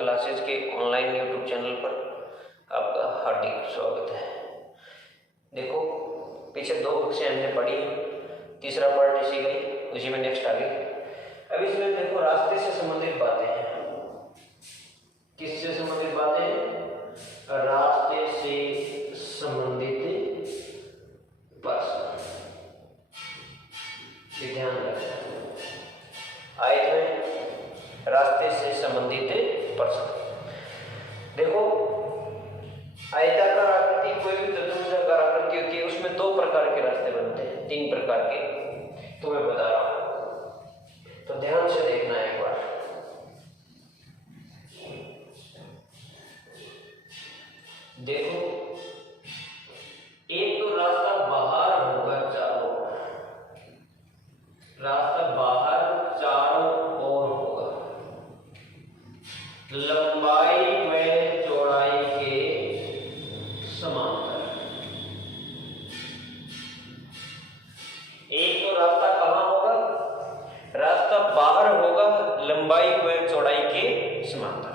Classes के online YouTube channel पर आपका हार्दिक स्वागत है। देखो, पीछे 2 कक्षाएं हमने पढ़ी, तीसरा पार्ट इसी गई, उसी में नेक्स्ट आ गई। अब इसमें देखो रास्ते से संबंधित बातें हैं। किससे संबंधित बातें हैं? रास्ते से संबंधित प्रश्न। ध्यान रखना, आयत में रास्ते से संबंधित प्रश्न। देखो, आयताकार आकृति, कोई भी चतुर्भुजाकार आकृति होती है, उसमें 2 प्रकार के रास्ते बनते हैं, 3 प्रकार के तो मैं बता रहा हूं, तो ध्यान से देखना है एक बार। देखो, एक तो रास्ता बाहर होगा, रास्ता बाहर चारों ओर होगा, लंबाई व चौड़ाई के समांतर। एक तो रास्ता कहां होगा? रास्ता बाहर होगा, लंबाई व चौड़ाई के समांतर।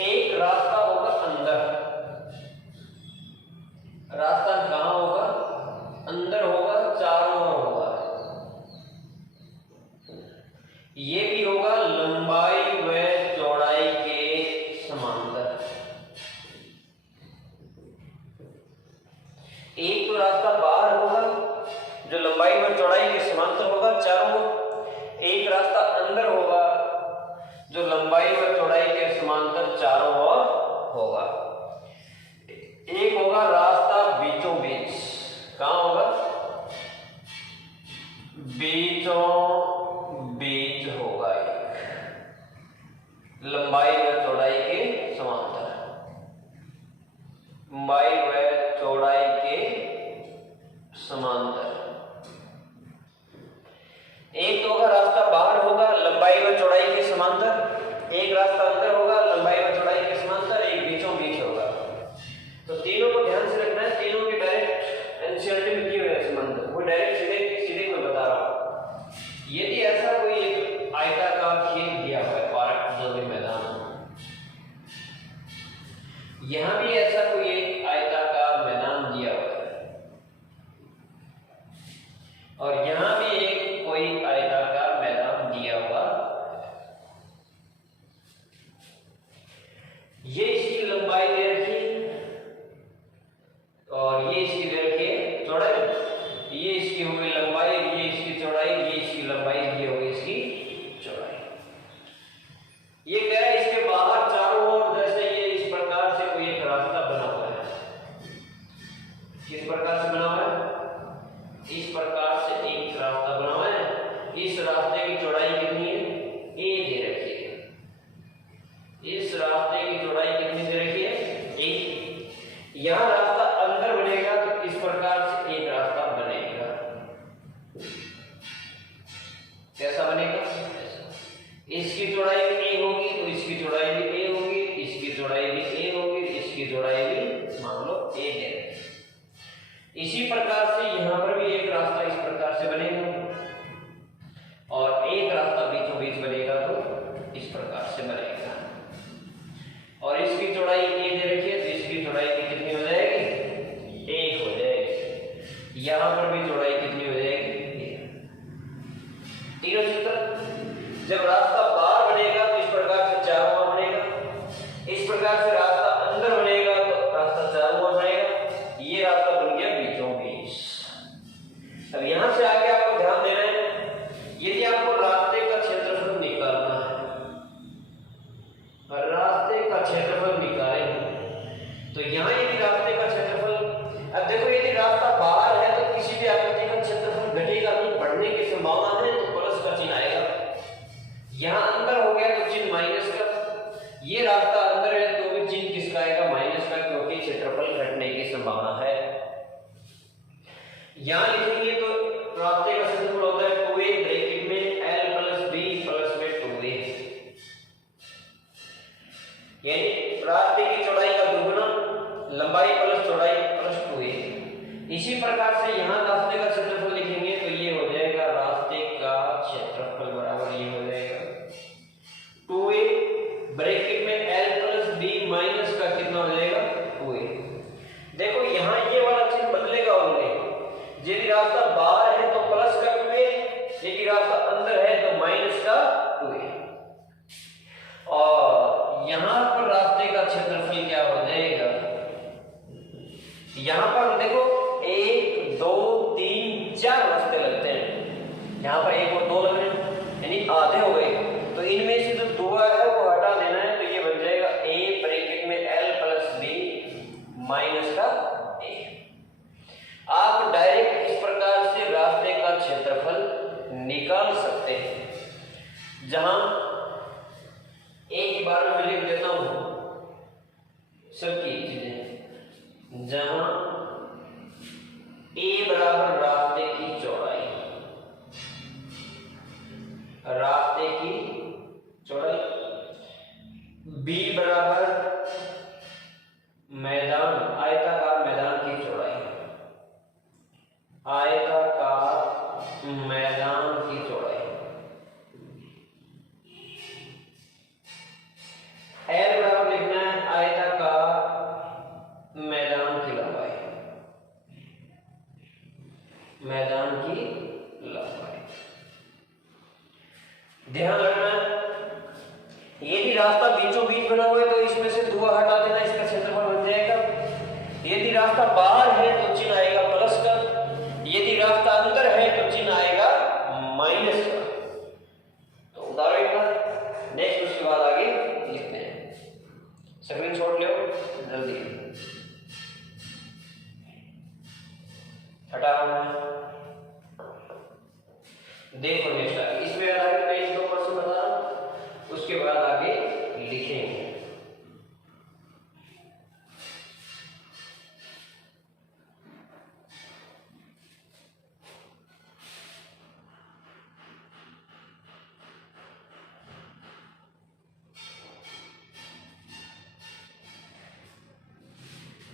एक रास्ता होगा अंदर। रास्ता कहां होगा? अंदर होगा, चारों ओर होगा। ये भी होगा लंबाई व चौड़ाई के समांतर। एक तो रास्ता बाहर होगा जो लंबाई व चौड़ाई के समांतर होगा चारों ओर। एक रास्ता अंदर होगा जो लंबाई व चौड़ाई के समांतर चारों ओर होगा। एक होगा रास्ता बीचों बीच। कहां होगा? बीचों बीच होगा, एक लंबाई व चौड़ाई के समांतर। लंबाई व चौड़ाई के समांतर। एक तो होगा रास्ता बाहर होगा, लंबाई व चौड़ाई के समांतर। एक रास्ता अंदर होगा, लंबाई व चौड़ाई के समांतर। एक बीचों बीच होगा। तो तीनों को ध्यान से रखना है। तीनों के डायरेक्ट एनसीईआरटी में दिए हुए हैं संबंध, वो डायरेक्ट सीधे मैं बता रहा हूं। यदि ऐसा कोई एक आयताकार खेल दिया हुआ है, पार्क जो भी मैदान, यहां भी ऐसा कोई एक आयताकार मैदान दिया हुआ है और यहां भी एक कोई आयताकार मैदान दिया हुआ है। ये इसकी लंबाई दे रखी और ये इसकी दे रखी है चौड़ाई। ये इसकी हो गई लंबाई, ये इसकी चौड़ाई, ये इसकी लंबाई, ये हो गई इसकी चौड़ाई। ये कह रहा है इसके बाहर चारों ओर जैसे ये इस प्रकार से कोई एक रास्ता बना हुआ है। किस प्रकार से बना हुआ है? इस प्रकार से एक रास्ता बना हुआ है। इस रास्ते की चौड़ाई कितनी है? ए दे रखी है। इस रास्ते की चौड़ाई कितनी दे रखी है? ए। यहां रास्ता अंदर बनेगा तो इस प्रकार से एक रास्ता बनेगा। कैसा बनेगा? इसकी चौड़ाई भी ए होगी तो इसकी चौड़ाई भी ए होगी, इसकी चौड़ाई भी ए होगी, इसकी चौड़ाई भी मान लो ए है। इसी प्रकार से यहां पर भी एक रास्ता इस प्रकार से बनेगा और एक रास्ता बीचों बीच बनेगा तो इस प्रकार से बनेगा। और इसकी चौड़ाई ए दे रखी है तो इसकी चौड़ाई भी कितनी हो जाएगी? 1 हो जाएगी। यहां पर भी चौड़ाई कितनी हो जाएगी? 1। तीनों चित्र। जब रास्ता बाहर बनेगा तो इस प्रकार से चारों ओर बनेगा। इस प्रकार से रास्ता अंदर बनेगा तो रास्ता चारों ओर बनेगा। ये रास्ता बन गया बीचों बीच। अब यहां से आगे आपको ध्यान देना है, यदि आपको रास्ते का क्षेत्रफल निकालना है, रास्ते का क्षेत्रफल निकालें तो यहां यदि रास्ते का क्षेत्रफल, अब देखो यदि रास्ता बाहर है तो किसी भी आकृति का क्षेत्रफल घटेगा नहीं, बढ़ने की संभावना है तो प्लस का चिन्ह आएगा। यहां अंदर हो गया तो चिन्ह माइनस का। ये रास्ता अंदर है तो भी चिन्ह किसका आएगा? माइनस का, क्योंकि क्षेत्रफल घटने की संभावना है। यहां लिखेंगे तो रास्ते का क्षेत्रफल होता है 2a ब्रैकेट में l + b प्लस में 2a, यानी रास्ते की चौड़ाई का दुगुना, लंबाई प्लस चौड़ाई प्लस 2a। इसी प्रकार से यहां रास्ते का क्षेत्रफल लिखेंगे तो ये हो जाएगा रास्ते का क्षेत्रफल बराबर ये हो जाएगा 2a ब्रैकेट बी बराबर मैदान, आयताकार मैदान की चौड़ाई, आयताकार मैदान की चौड़ाई। एल बराबर लिखना है आयताकार मैदान की लंबाई, मैदान की लंबाई। ध्यान रखना यदि रास्ता बीचों बीच बना हुआ है तो इसमें से धुआं हटा देना, इसका क्षेत्रफल बन जाएगा। यदि रास्ता बाहर है तो चिन्ह आएगा प्लस का, यदि रास्ता अंदर है तो चिन्ह आएगा माइनस का। तो उदाहरण का नेक्स्ट, उसके बाद आगे लिखते हैं। स्क्रीनशॉट लो जल्दी, हटा रहा हूं देखो नेक्स्ट आगे। इसमें आगे पेज 2% बता रहा हूं, उसके बाद आगे लिखेंगे।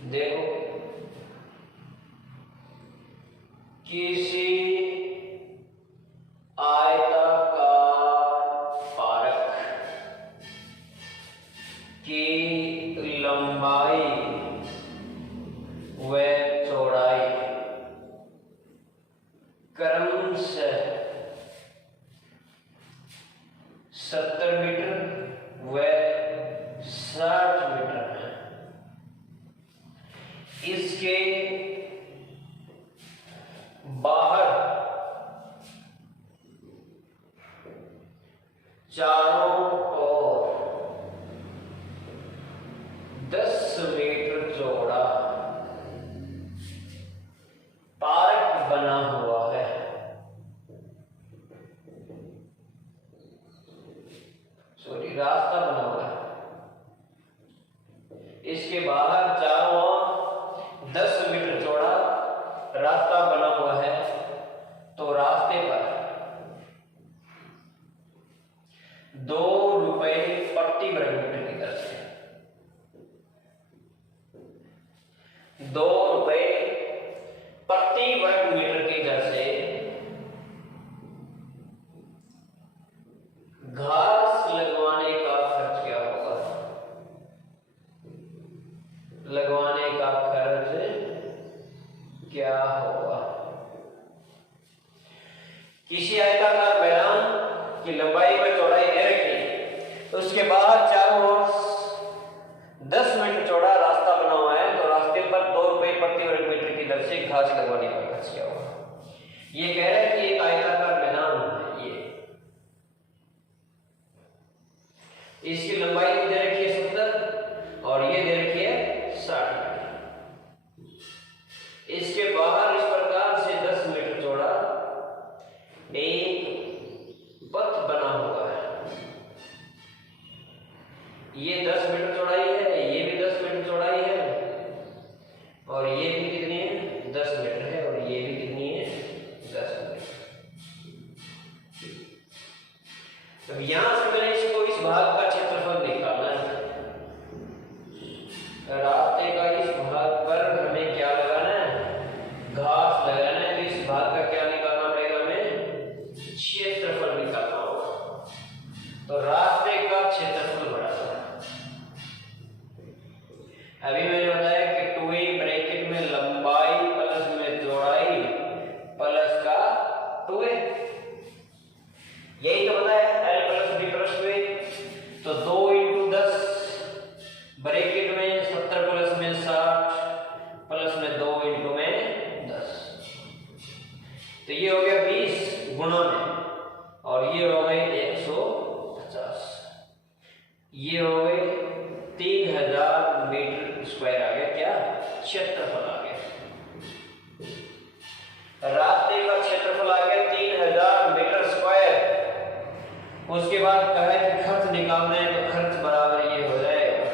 देखो किसी आयताकार पारक की लंबाई व चौड़ाई क्रमशः 70 मीटर व 60 मीटर है। इसके बाहर चारों ओर 10 मीटर चौड़ा पार्क बना हुआ है। सॉरी, रास्ता बना हुआ है। इसके बाहर चारों ओर 10 मीटर चौड़ा रास्ता बना हुआ है। तो रास्ते पर 2 रुपए प्रति वर्ग मीटर की दर से 2 रुपए प्रति वर्ग मीटर की दर से घास लगवाने का खर्च क्या होगा? लगवाने का खर्च क्या होगा? किसी आयताकार मैदान की लंबाई व चौड़ाई दे रखी, तो उसके बाहर चारों ओर 10 मीटर चौड़ा रास्ता बना हुआ है। तो रास्ते पर 2 रुपए प्रति वर्ग मीटर की दर से घास लगवाने का खर्च क्या होगा? ये कह रहा है कि एक आयताकार मैदान है, इसकी लंबाई दे रखी है 70 और ये दे रखी है 60 मीटर। इसके बाहर इस प्रकार से 10 मीटर चौड़ा एक पथ बना हुआ है। ये 10 मीटर चौड़ाई है, ये भी 10 मीटर चौड़ाई है, और ये भी कितनी है? 10 मीटर है, और ये भी कितनी है? 10 मीटर। तो यहां से मैंने इसको इस भाग का क्षेत्रफल निकालना है। रास्ते का इस भाग पर हमें क्या लगाना है? घास लगाना है। तो इस भाग का क्या निकालना पड़ेगा? हमें क्षेत्रफल निकालना होगा। तो रास्ते का क्षेत्रफल बढ़ाना है। अभी मैंने बताया कि 2a ब्रैकेट में लंबाई प्लस में चौड़ाई प्लस का 2a, यही तो बताया l plus b plus 2a। तो 2 × 10 ब्रैकेट में 70 प्लस में 60 प्लस में 2 × में 10। तो ये हो गया 20 गुणा में, और ये हो गए 150। ये हो गए 3000 मीटर स्क्वायर आ गया। क्या क्षेत्रफल आ गया? रास्ते का क्षेत्रफल आ गया 3000 मीटर स्क्वायर। उसके बाद कहा है कि खर्च निकालना है, तो खर्च बराबर ये हो जाएगा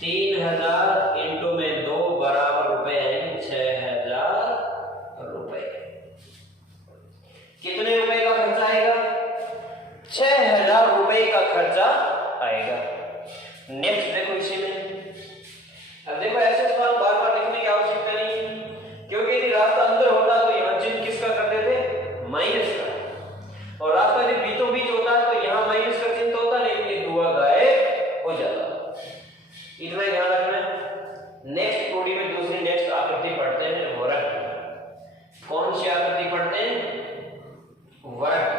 3000 इंटू में 2 बराबर रुपए हैं 6000 रुपए। कितने रुपए का खर्चा आएगा? 6000 रुपए का खर्चा आएगा। नेक्स्ट देखो इसी में, अब देखो ऐसे सवाल बार बार लिखने की आवश्यकता नहीं, क्योंकि यदि रास्ता अंदर होता तो यहाँ चिन्ह किसका कर देते, माइनस का, और रास्ता यदि बीचों बीच होता तो यहाँ माइनस का चिन्ह तो होता, लेकिन ये दुआ गायब हो जाता। इतना ध्यान रखना है। नेक्स्ट टूडी में दूसरी नेक्स्ट आकृति पढ़ते हैं वर्ग। कौन सी आकृति पढ़ते हैं, वर्ग।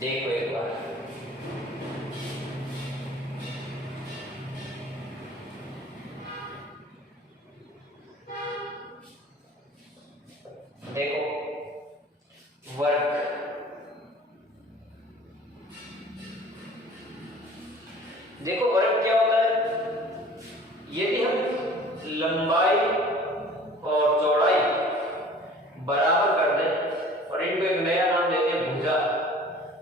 देखो एक बार, देखो वर्ग। देखो वर्ग क्या होता है, यदि हम लंबाई और चौड़ाई बराबर कर दें और इनको एक नया नाम देते हैं भुजा,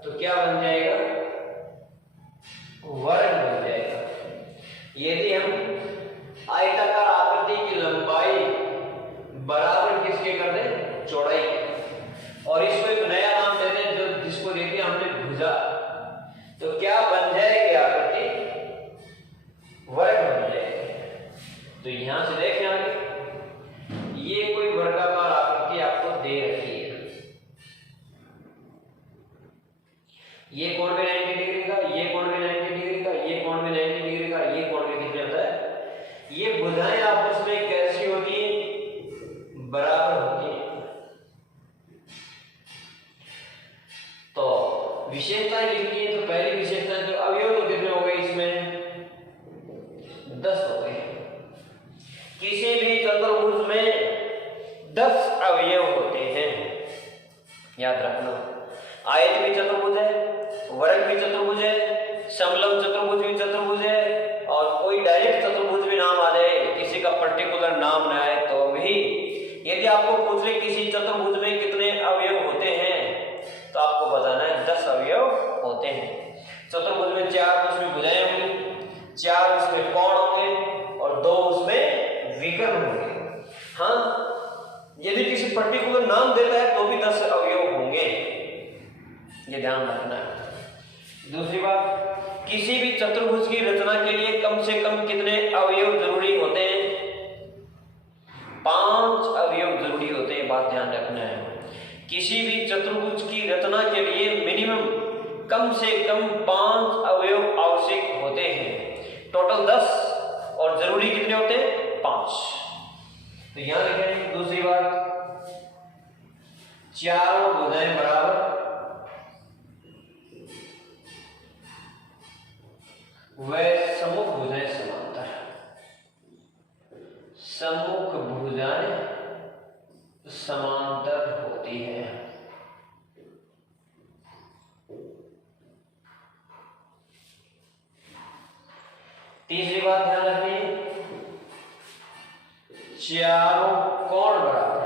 तो क्या बन जाएगा, वर्ग बन जाएगा। यदि हम आयताकार आकृति की लंबाई बराबर किसके कर दें, चौड़ाई के, और इसको एक नया नाम दे दें जो जिसको दे दिया हमने भुजा, तो क्या बन जाएगी आकृति, वर्ग बन जाएगी। तो यहां से देखें आगे, ये कोई वर्गाकार आकृति आपको दे रखी है, ये कोण भी 90 डिग्री का, ये कोण भी 90 डिग्री का, ये कोण भी 90 डिग्री का, ये कोण भी कितने होता है। ये भुजाएं आपस में कैसी होती है, बराबर होती है। तो विशेषताएं लिखनी है, तो पहली विशेषता जो अवयव तो कितने हो गए इसमें, 10 हो गए। किसी भी चतुर्भुज में 10 अवयव होते हैं, याद रखना। आयत भी चतुर्भुज है, वर्ग भी चतुर्भुज है, समलंब चतुर्भुज भी चतुर्भुज है, और कोई डायरेक्ट चतुर्भुज भी नाम आ जाए, किसी का पर्टिकुलर नाम न आए तो भी, यदि आपको पूछ ले किसी चतुर्भुज में कितने अवयव होते हैं, तो आपको बताना है 10 अवयव होते हैं। चतुर्भुज में 4 उसमें भुजाएं होंगी, 4 उसमें कोण होंगे, और 2 उसमें विकर्ण होंगे। हाँ, यदि किसी पर्टिकुलर नाम देता है तो भी 10 अवयव होंगे, ये ध्यान रखना है। दूसरी बात, किसी भी चतुर्भुज की रचना के लिए कम से कम कितने अवयव जरूरी होते हैं, 5 अवयव जरूरी होते हैं, बात ध्यान रखना है। किसी भी चतुर्भुज की रचना के लिए मिनिमम कम से कम 5 अवयव आवश्यक होते हैं। टोटल 10 और जरूरी कितने होते हैं, 5। तो यहां लिखें दूसरी बात, चारों भुजाएं बराबर, वह सम्मुख भुजाएं समांतर। सम्मुख भुजाएं समांतर होती है। तीसरी बात ध्यान रखिए, चारों कोण बराबर।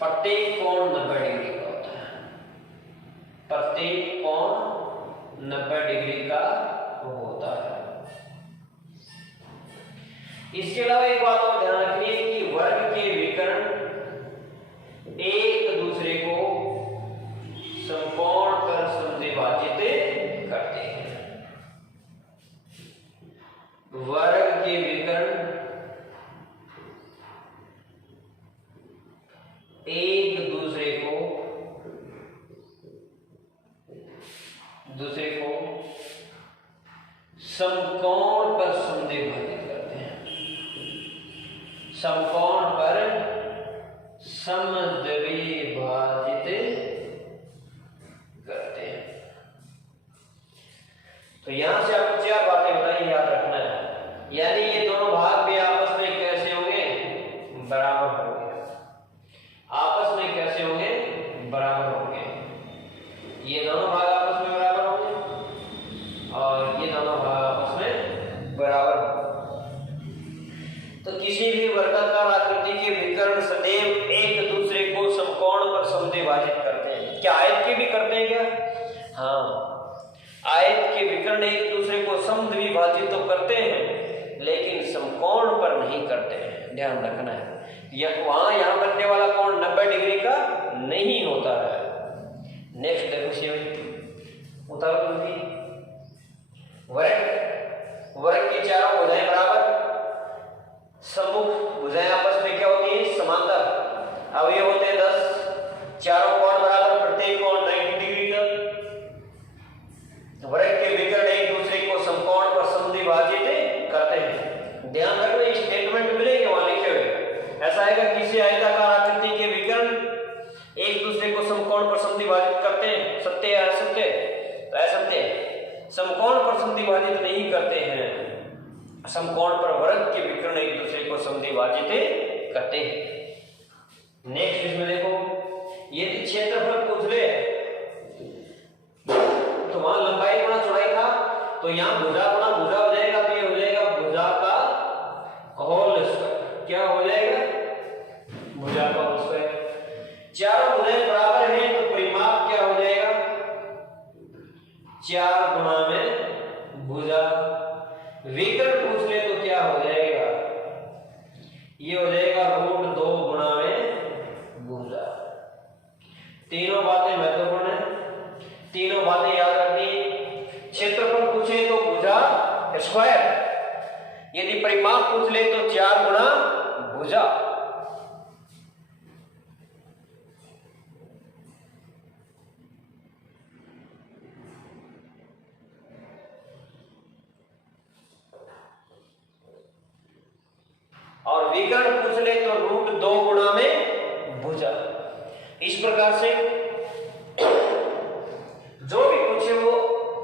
प्रत्येक कोण 90 डिग्री का होता है, प्रत्येक कोण 90 डिग्री का होता है। इसके अलावा एक बात और ध्यान रखनी है कि वर्ग के विकर्ण एक दूसरे को समकोण पर समद्विभाजित करते हैं। वर्ग के विकर्ण एक दूसरे को समकोण पर समद्विभाजित करते हैं, समकोण पर समद्विभाजित करते हैं। तो यहां से आपको 4 बातें बताई, याद रखना है। यानी ये दोनों भाग भी आपस में कैसे होंगे, बराबर होंगे। आपस में कैसे होंगे, बराबर होंगे। ये दोनों भाग आपस में बराबर होंगे और ये दोनों भाग आपस में बराबर होंगे। तो किसी भी वर्गाकार आकृति के विकर्ण सदैव एक दूसरे को समकोण पर समद्विभाजित करते हैं। क्या आयत के भी करते हैं क्या? हाँ, आयत के विकर्ण एक दूसरे को समद्विभाजित तो करते हैं, लेकिन समकोण पर नहीं करते हैं, ध्यान रखना है। यहां बनने वाला कोण 90 डिग्री का नहीं होता है। नेक्स्ट देखो सी उतारो जल्दी। वर्ग की चारों भुजाएं बराबर, सम्मुख भुजाएं आपस में क्या होती है? समांतर। अब ये होते हैं 10, चारों कोण बराबर, प्रत्येक कोण 90 डिग्री का। वर्ग के विकर्ण एक दूसरे को समकोण पर समद्विभाजित करते हैं। ध्यान रखना, स्टेटमेंट मिलेंगे वहां लिखे हुए, ऐसा आएगा किसी आयताकार आकृति के विकर्ण एक दूसरे को समकोण पर समद्विभाजित करते हैं। सत्य है असत्य? तो असत्य। समकोण पर समद्विभाजित नहीं करते हैं, समकोण पर वर्ग के विकर्ण एक दूसरे को समद्विभाजित करते हैं। नेक्स्ट इसमें देखो, यदि क्षेत्रफल पूछ ले तो वहां लंबाई गुणा चौड़ाई था, तो यहाँ भुजा गुणा भुजा हो जाएगा, तो ये हो जाएगा भुजा का होल स्क्वायर। क्या हो जाएगा? भुजा का होल स्क्वायर। चारों भुजाएं बराबर हैं तो परिमाप क्या हो जाएगा? 4 गुणा में भुजा। विकर्ण पूछ ले तो क्या हो जाएगा? ये हो जाएगा √2 गुणा में भुजा। तीनों बातें महत्वपूर्ण है, तीनों बातें याद रखनी। क्षेत्रफल पूछे तो भुजा स्क्वायर, यदि परिमाप पूछ ले तो 4 गुणा भुजा। और विकर्ण पूछ ले तो √2 गुणा में भुजा। इस प्रकार से जो भी पूछे वो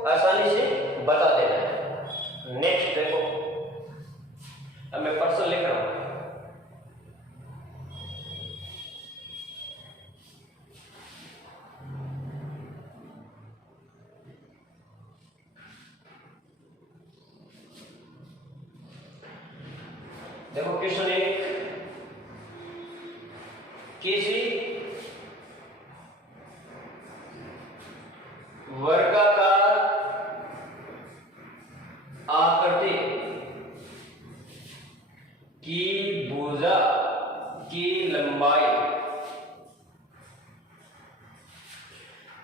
आसानी से बता देना है। नेक्स्ट देखो, अब मैं प्रश्न लिख रहा हूं। देखो क्वेश्चन 1, किसी वर्गाकार आकृति की भुजा की लंबाई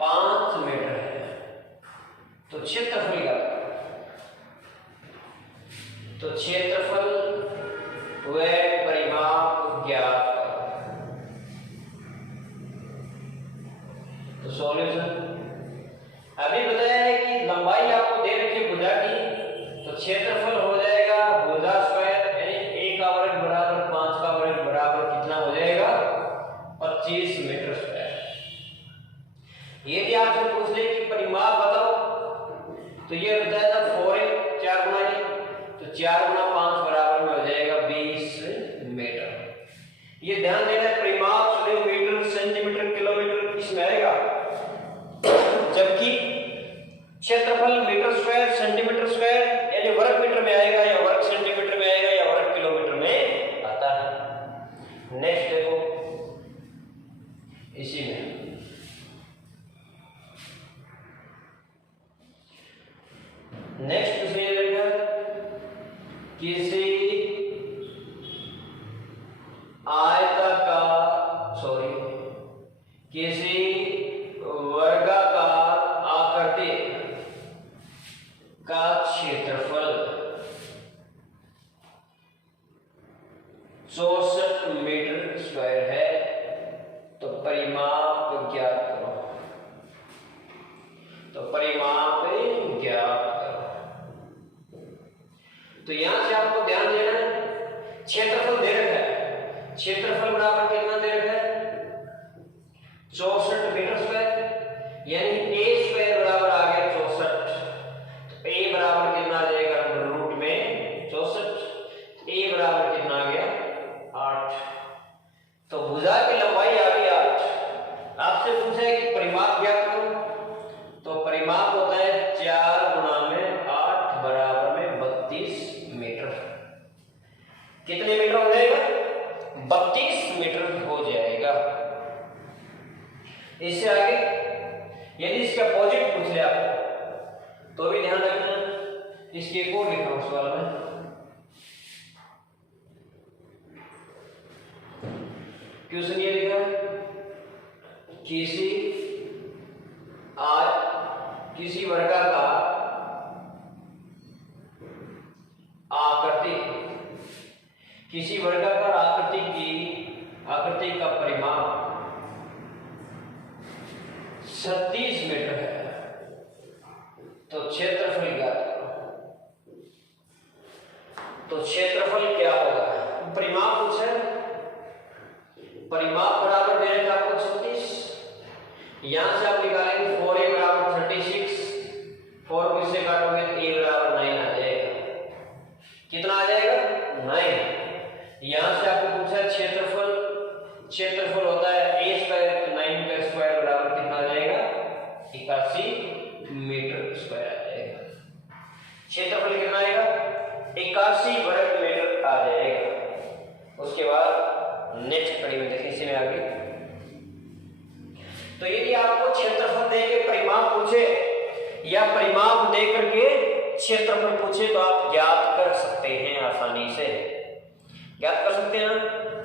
5 मीटर है, तो क्षेत्रफल क्या? तो क्षेत्रफल व परिमाप ज्ञात। तो सॉल्यूशन अभी बताया है कि लंबाई आपको दे रखी है भुजा की, तो क्षेत्रफल हो जाएगा भुजा स्क्वायर, यानी a का वर्ग बराबर 5 का वर्ग बराबर कितना हो जाएगा? 25 मीटर स्क्वायर। यदि आपसे पूछ ले कि परिमाप बताओ, तो ये बताया था 4 4 गुना, तो 4 गुना 5 बराबर में हो जाएगा 20 मीटर। ये ध्यान देना, परिमाप मीटर सेंटीमीटर किलोमीटर इसमें आएगा, जबकि क्षेत्रफल मीटर स्क्वायर सेंटीमीटर स्क्वायर यानी वर्ग मीटर में आएगा, या वर्ग सेंटीमीटर में आएगा, या वर्ग किलोमीटर में आता है। नेक्स्ट देखो, इसी में नेक्स्ट इसमें देखा, किसी किसी वर्गाकार आकृति का क्षेत्रफल 64 मीटर स्क्वायर है, तो परिमाप ज्ञात करो। तो यहां से आपको ध्यान देना है, क्षेत्रफल दे रखा है, क्षेत्रफल बराबर कितना दे रखा है? 64 मीटर स्क्वायर, यानी a स्क्वायर बराबर आ गया 64, तो a बराबर कितना आ जाएगा? रूट में 64, a बराबर कितना आ गया? 8। तो भुजा की लंबाई आ गई 8। आपसे पूछा है कि परिमाप ज्ञात करो, तो परिमाप होता है 4 गुणा में 8 बराबर में 32 मीटर। कितने मीटर हो जाएगा? 32 मीटर हो जाएगा। इससे आगे यदि इसके अपोजिट पूछ ले आपको, तो भी ध्यान रखना, इसके एक और लिखा हूं सवाल में। क्वेश्चन ये लिखा, किसी किसी वर्गाकार आकृति, किसी वर्गाकार आकृति का परिमाप 36 मीटर है, तो क्षेत्रफल ज्ञात करो। तो क्षेत्रफल क्या होगा? परिमाप पूछा है, परिमाप बराबर दे रखा आपको 36, यहां से आप निकालेंगे 4a बराबर 36, 4 को इससे काटोगे तो a बराबर 9 आ जाएगा। कितना आ जाएगा? 9। यहां से आपको पूछा है क्षेत्रफल, क्षेत्रफल होता है a स्क्वायर, तो 9 का स्क्वायर बराबर कितना आ जाएगा? 81 मीटर स्क्वायर आ जाएगा। क्षेत्रफल कितना आएगा? 81 वर्ग मीटर आ जाएगा। उसके बाद नेक्स्ट कड़ी में देखिए, इसी में आगे, तो यदि आपको क्षेत्रफल दे के परिमाप पूछे या परिमाप दे करके क्षेत्रफल पूछे तो आप ज्ञात कर सकते हैं, आसानी से ज्ञात कर सकते हैं ना,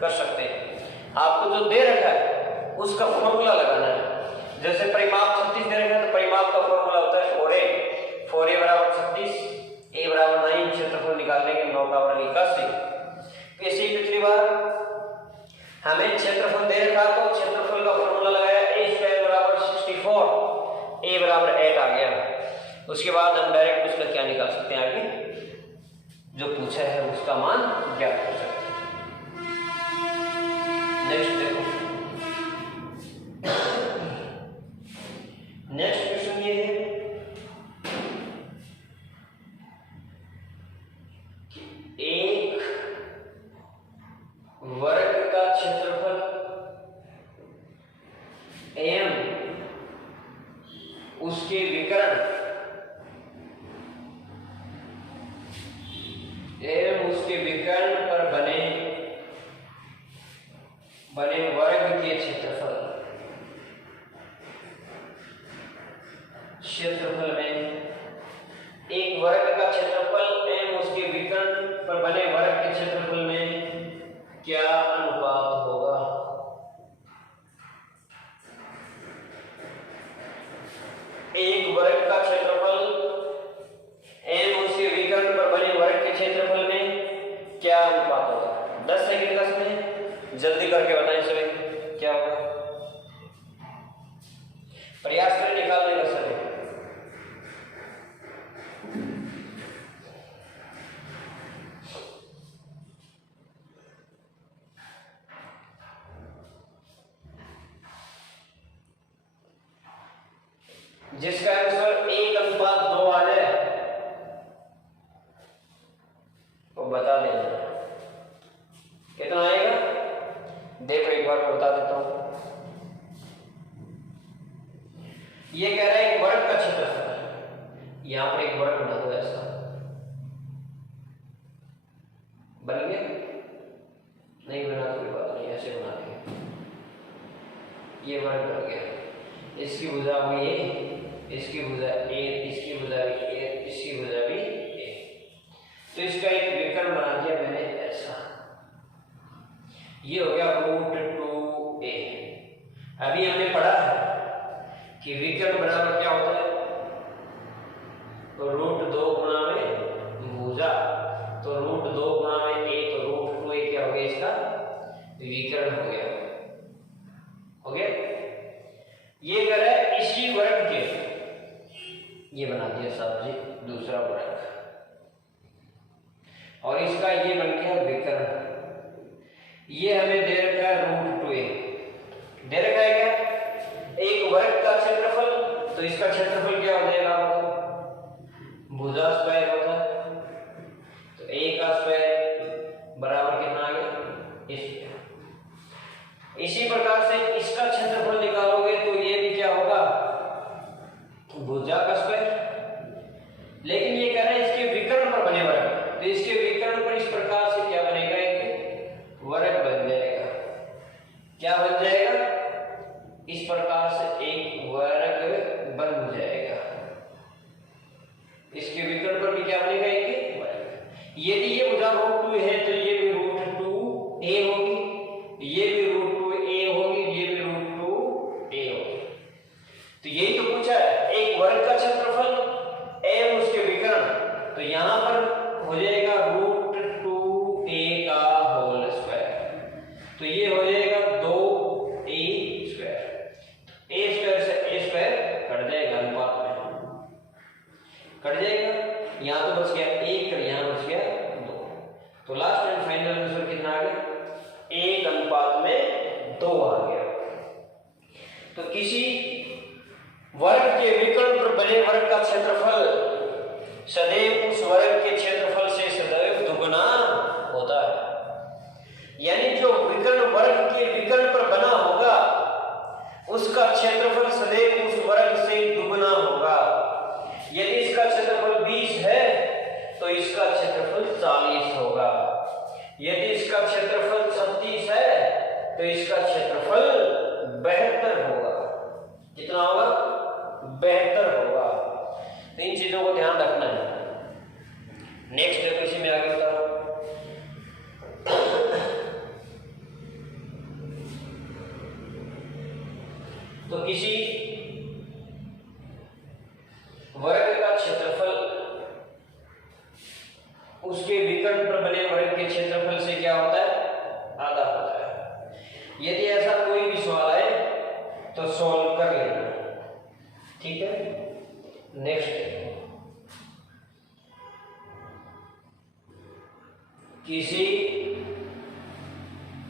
कर सकते हैं। आपको जो दे रखा है उसका फॉर्मूला लगाना है। जैसे परिमाप 36 दे रखा है तो परिमाप का फॉर्मूला होता है 4a बराबर 36, a बराबर 9, क्षेत्रफल निकालने के 9 का वर्ग 81। इसी पिछली बार हमें क्षेत्रफल दे रखा तो क्षेत्रफल का फॉर्मूला लगाया, a स्क्वायर बराबर 64, a बराबर 8 आ गया। उसके बाद हम डायरेक्ट उसका क्या निकाल सकते हैं, आगे जो पूछा है उसका मान ज्ञात कर सकते हैं। नेक्स्ट देखो, नेक्स्ट क्वेश्चन ये है कि एक वर्ग का क्षेत्रफल एवं उसके विकर्ण पर बने वर्ग के क्षेत्रफल में, एक वर्ग का क्षेत्रफल एवं उसके विकर्ण पर बने वर्ग के क्षेत्रफल में क्या अनुपात होगा? एक वर्ग का क्षेत्रफल एवं उसके विकर्ण पर बने वर्ग के क्षेत्रफल में क्या अनुपात होगा? 10 सेकंड का समय, जल्दी करके बताएं सभी क्या होगा, प्रयास करें निकालने का समय। जिसका आंसर 1:2 आ जाए वो बता देना कितना आएगा। देखो एक बार बता देता हूं, ये कह रहा है एक वर्ग का क्षेत्रफल, यहां पर एक वर्ग बना दो, ऐसा बन गया, नहीं बना तो कोई बात नहीं, ऐसे बना देंगे, ये वर्ग बन गया। इसकी भुजा हुई ए, इसकी भुजा ए, इसकी भुजा भी ए, इसकी भुजा भी ए, तो इसका एक विकर्ण बना दिया मैंने ऐसा, ये हो गया √2a। अभी हमने पढ़ा है कि विकर्ण बराबर क्या होता है, तो √2 गुणा में भुजा, तो √2 गुणा में a, तो √2a क्या हो गया, इसका विकर्ण हो गया, हो गया। ये कह रहा है इसी वर्ग के, ये बना दिया साहब जी दूसरा वर्ग, और इसका ये बन गया विकर्ण। ये हमें दे रखा है √2a, दे रखा है क्या, एक वर्ग का क्षेत्रफल, तो इसका क्षेत्रफल क्या हो जाएगा, भुजा स्क्वायर होता है, तो a का स्क्वायर बराबर कितना आ गया, इसी प्रकार से इसका क्षेत्रफल निकालोगे तो ये भी क्या होगा, भुजा का स्क्वायर। लेकिन ये कह रहा है इसके विकर्ण पर बने वर्ग, तो इसके विकर्ण पर इस प्रकार से क्या बनेगा, एक वर्ग बन जाएगा, क्या बन जाएगा, इस प्रकार से एक वर्ग बन जाएगा। इसके विकर्ण पर भी क्या बनेगा, एक वर्ग। यदि ये भुजा √2 है तो ये भी √2a होगी, ये भी √2a होगी, ये भी √2a होगी। तो यही तो पूछा है, एक वर्ग का क्षेत्रफल m उसके विकर्ण, तो यहां पर हो जाएगा √2a का होल स्क्वायर, तो ये हो जाएगा 2a स्क्वायर। a स्क्वायर से a स्क्वायर कट जाएगा, अनुपात में कट जाएगा। यहां तो बच गया 1 और यहां बच गया 2, तो लास्ट एंड फाइनल आंसर कितना आ गया? 1:2 आ गया। तो किसी वर्ग के विकर्ण पर बने वर्ग का क्षेत्रफल सदैव उस वर्ग के क्षेत्रफल से सदैव दुगुना होता है। यानी जो विकर्ण वर्ग के विकर्ण पर बना होगा उसका क्षेत्रफल सदैव उस वर्ग से दुगुना होगा। यदि इसका क्षेत्रफल 20 है तो इसका क्षेत्रफल 40 होगा। यदि इसका क्षेत्रफल 36 है तो इसका क्षेत्रफल 72 होगा। कितना होगा? 72 होगा। तो इन चीजों को ध्यान रखना है। नेक्स्ट है, इसी में आगे बता रहा हूं। तो किसी वर्ग का क्षेत्रफल उसके विकर्ण पर बने वर्ग के क्षेत्रफल से क्या होता है? आधा होता है। यदि ऐसा कोई भी सवाल आए तो सॉल्व कर लेना, ठीक है। नेक्स्ट, किसी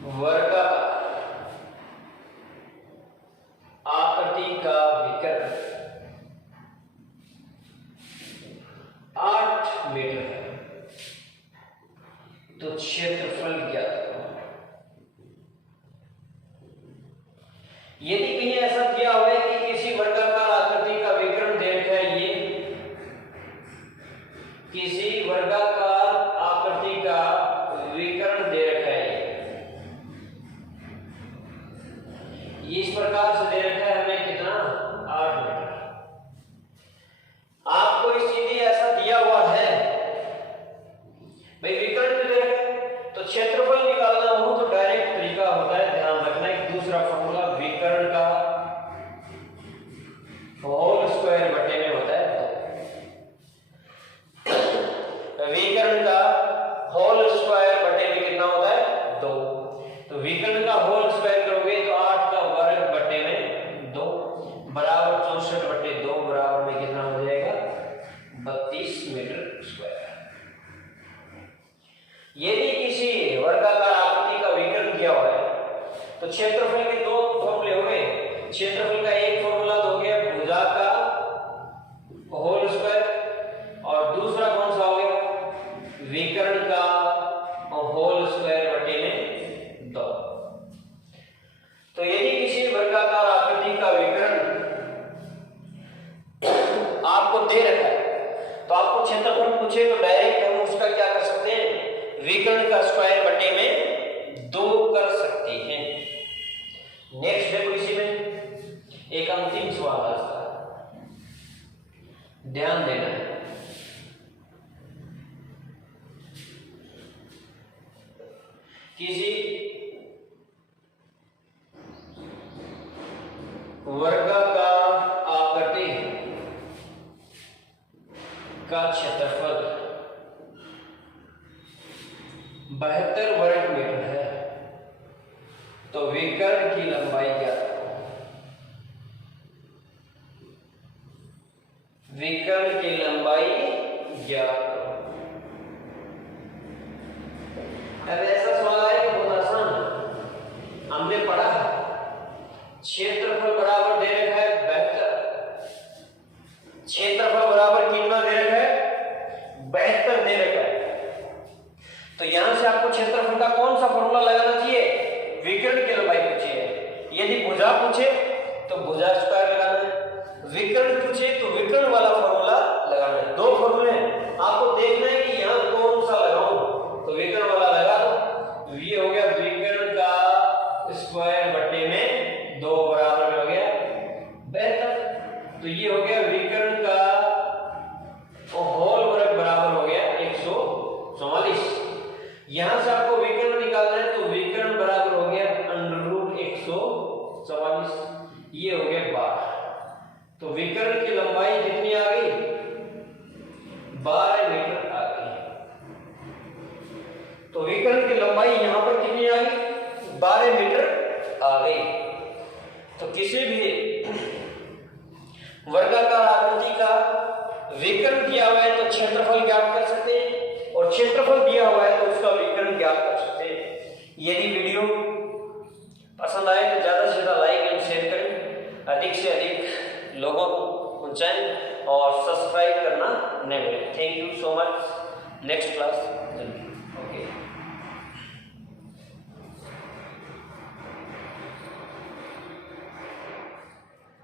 वर्गाकार आकृति का विकर्ण 8 मीटर है, तो क्षेत्रफल ज्ञात करो। यदि कहीं ऐसा दिया हुआ है कि किसी वर्गाकार आकृति का विकर्ण दे रखा है, ये किसी वर्गाकार आकृति का विकर्ण दे रखा है, ये इस प्रकार से दे रखा है हमें कितना? 8 मीटर। आपको सीधी ऐसा दिया हुआ है भाई, विकर्ण दे रखा है तो क्षेत्रफल निकालना हो तो डायरेक्ट तरीका होता है, ध्यान रखना। एक दूसरा फॉर्मूला विकर्ण का होल स्क्वायर बटे में होता है 2। विकर्ण का होल स्क्वायर बटे में कितना होता है? 2। तो विकर्ण का होल स्क्वायर करोगे तो 8 का वर्ग बटे में 2 बराबर 64/2 बराबर में कितना हो जाएगा? 32 मीटर स्क्वायर। यदि किसी वर्गाकार आकृति का विकर्ण किया हुआ है तो क्षेत्रफल के 2 फॉर्मूले हो गए। क्षेत्रफल का एक फॉर्मूला तो हो गया भुजा का होल स्क्वायर, और दूसरा कौन सा हो गया? विकर्ण का होल स्क्वायर बटे में 2। तो यदि किसी वर्गाकार आकृति का विकर्ण आपको दे रखा है तो आपको क्षेत्रफल पूछे तो डायरेक्ट हम उसका क्या कर सकते हैं? विकर्ण का स्क्वायर बटे में 2 कर सकते हैं। नेक्स्ट देखो, इसी में एक अंतिम सवाल है, इसका ध्यान देना है। किसी वर्गाकार आकृति का क्षेत्रफल 72 वर्ग मीटर है, तो विकर्ण की लंबाई क्या है? विकर्ण की लंबाई ज्ञात करो। अब ऐसा सवाल आएगा बहुत आसान, हमने पढ़ा क्षेत्रफल बराबर दे रखा है 72, क्षेत्रफल बराबर कितना दे रखा है? 72 दे रखा है। तो यहां से आपको क्षेत्रफल का कौन सा फॉर्मूला लगाना चाहिए? विकर्ण की लंबाई पूछे। यदि भुजा पूछे तो भुजा स्क्वायर लगाना है, विकर्ण पूछे तो विकर्ण वाला फॉर्मूला लगाना है। 2 फॉर्मूले हैं, आपको देखना है कि यहां कौन सा लगाऊं, तो विकर्ण वाला लगा दो। ये हो गया विकर्ण का स्क्वायर बटे में 2 बराबर में हो गया 72। तो ये हो गया विकर्ण का होल वर्ग बराबर हो गया 144। यहां से आपको विकर्ण निकालना है तो विकर्ण बराबर हो गया √144, ये हो गया 12। तो विकर्ण की लंबाई मीटर आ गई। तो किसी भी वर्गाकार आकृति का विकर्ण दिया हुआ है तो क्षेत्रफल ज्ञात कर सकते हैं, और क्षेत्रफल दिया हुआ है तो उसका विकर्ण ज्ञात कर सकते हैं। यदि वीडियो पसंद आए तो ज़्यादा से ज़्यादा लाइक एंड शेयर करें, अधिक से अधिक लोगों को पहुँचाएं और सब्सक्राइब करना न भूलें। Thank you so much. Next class जल्दी।